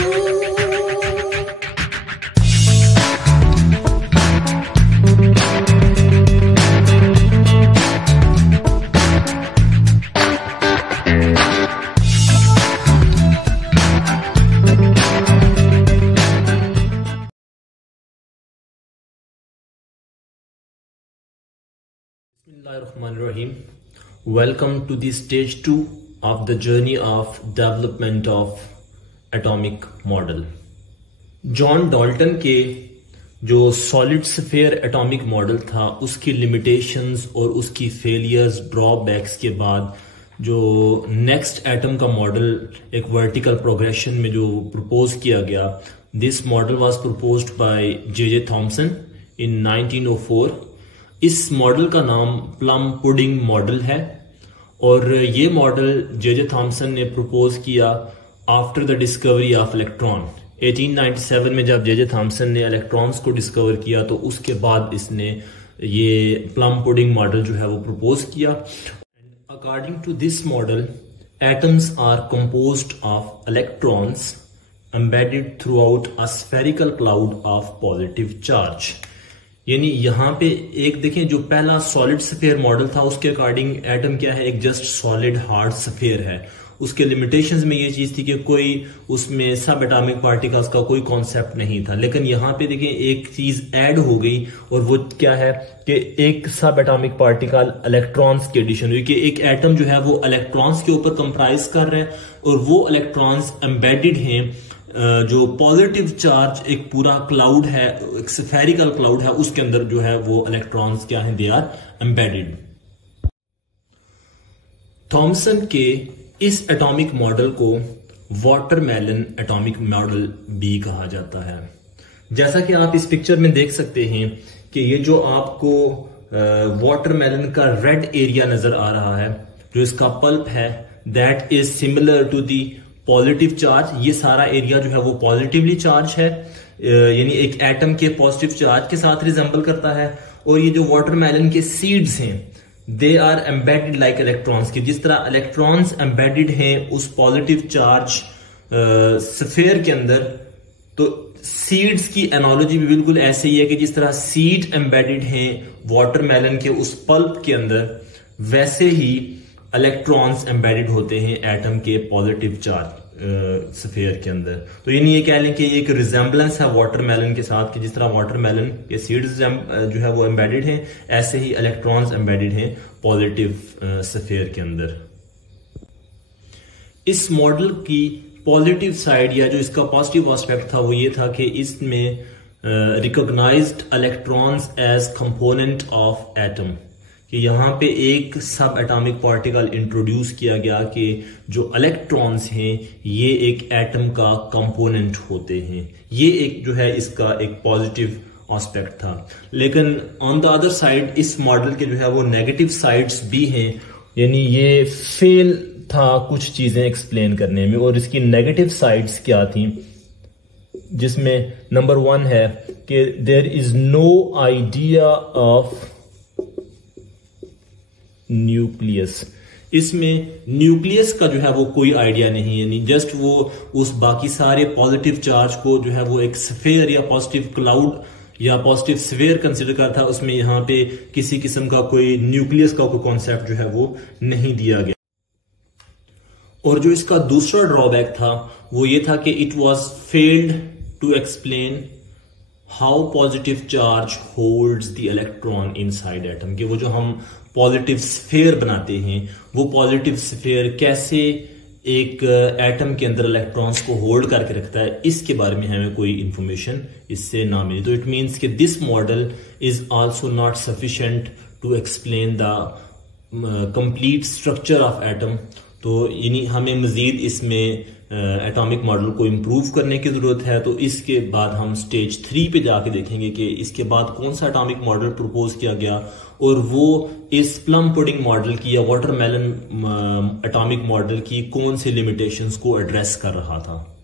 Bismillahirrahmanirrahim. Welcome to the stage 2 of the journey of development of atomic model. John Dalton के जो solid sphere atomic model था उसकी limitations और उसकी failures drawbacks के बाद जो नेक्स्ट एटम का मॉडल एक वर्टिकल प्रोग्रेशन में जो प्रपोज किया गया, this model was proposed by J Thomson in 1904. इस मॉडल का नाम प्लम पुडिंग मॉडल है और ये मॉडल जे थॉमसन ने प्रपोज किया after the discovery of electron. 1897 में जब जे थॉमसन ने इलेक्ट्रॉन्स को डिस्कवर किया तो उसके बाद इसने ये प्लम पुडिंग मॉडल जो है वो प्रपोज किया. According to this model atoms are composed of electrons embedded throughout a spherical cloud of positive charge. यानी यहाँ पे एक देखें, जो पहला सॉलिड स्फीयर मॉडल था उसके अकॉर्डिंग एटम क्या है, एक जस्ट सॉलिड हार्ड स्फीयर है. उसके लिमिटेशंस में ये चीज थी कि कोई उसमें सब एटॉमिक पार्टिकल्स का कोई कॉन्सेप्ट नहीं था. लेकिन यहाँ पे देखें एक चीज ऐड हो गई और वो क्या है कि एक सब एटॉमिक पार्टिकल इलेक्ट्रॉन्स की एडिशन हुई कि एक एटम जो है वो इलेक्ट्रॉन्स के ऊपर कंप्राइज कर रहे हैं और वो इलेक्ट्रॉन्स एम्बेडेड हैं. जो पॉजिटिव चार्ज एक पूरा क्लाउड है, एक स्फेरिकल क्लाउड है, उसके अंदर जो है वो इलेक्ट्रॉन्स क्या है, दे आर एम्बेडेड. थॉमसन के इस एटॉमिक मॉडल को वाटरमेलन एटॉमिक मॉडल भी कहा जाता है. जैसा कि आप इस पिक्चर में देख सकते हैं कि ये जो आपको वाटरमेलन का रेड एरिया नजर आ रहा है, जो इसका पल्प है, that is similar to the positive charge. ये सारा एरिया जो है वो पॉजिटिवली चार्ज है, यानी एक एटम के पॉजिटिव चार्ज के साथ रिजेंबल करता है. और ये जो वाटरमेलन के सीड्स हैं, they are embedded like electrons की. जिस तरह इलेक्ट्रॉन्स एम्बेडेड हैं उस पॉजिटिव चार्ज स्फीयर के अंदर, तो सीड्स की एनालॉजी भी बिल्कुल ऐसे ही है कि जिस तरह सीड एम्बेडेड हैं वाटरमेलन के उस पल्प के अंदर, वैसे ही इलेक्ट्रॉन्स एम्बेडेड होते हैं एटम के पॉजिटिव चार्ज स्फीयर के अंदर. तो यानी ये कह लें कि एक रिजेंबलेंस है वाटरमेलन के साथ कि जिस तरह वाटरमेलन के सीड्स जो है वो एम्बेडेड हैं, ऐसे ही इलेक्ट्रॉन्स एम्बेडेड हैं पॉजिटिव स्फीयर के अंदर. इस मॉडल की पॉजिटिव साइड या जो इसका पॉजिटिव एस्पेक्ट था वो ये था कि इसमें recognised electrons as component of atom, कि यहाँ पे एक सब एटॉमिक पार्टिकल इंट्रोड्यूस किया गया कि जो इलेक्ट्रॉन्स हैं ये एक एटम का कंपोनेंट होते हैं. ये एक जो है इसका एक पॉजिटिव एस्पेक्ट था. लेकिन ऑन द अदर साइड इस मॉडल के जो है वो नेगेटिव साइड्स भी हैं, यानी ये फेल था कुछ चीजें एक्सप्लेन करने में. और इसकी नेगेटिव साइड्स क्या थी, जिसमें नंबर 1 है कि there is no idea of nucleus. इसमें न्यूक्लियस का जो है वो कोई आइडिया नहीं, यानी जस्ट वो उस बाकी सारे पॉजिटिव चार्ज को जो है वो एक स्फीयर या पॉजिटिव क्लाउड या पॉजिटिव स्फीयर कंसिडर करता है. उसमें यहाँ पे किसी किस्म का कोई न्यूक्लियस का कोई कॉन्सेप्ट जो है वो नहीं दिया गया. और जो इसका दूसरा ड्रॉबैक था वो ये था कि it was failed to explain how positive charge holds the electron inside atom. कि वो जो हम पॉजिटिव स्फीयर बनाते हैं वो पॉजिटिव स्फीयर कैसे एक एटम के अंदर इलेक्ट्रॉन्स को होल्ड करके रखता है, इसके बारे में हमें कोई इंफॉर्मेशन इससे ना मिली. तो इट मीन्स कि this model is also not sufficient to explain the complete structure of atom. तो यानी हमें मजीद इसमें एटॉमिक मॉडल को इम्प्रूव करने की जरूरत है. तो इसके बाद हम स्टेज 3 पे जाके देखेंगे कि इसके बाद कौन सा एटॉमिक मॉडल प्रपोज किया गया और वो इस प्लम पुडिंग मॉडल की या वाटरमेलन एटॉमिक मॉडल की कौन सी लिमिटेशंस को एड्रेस कर रहा था.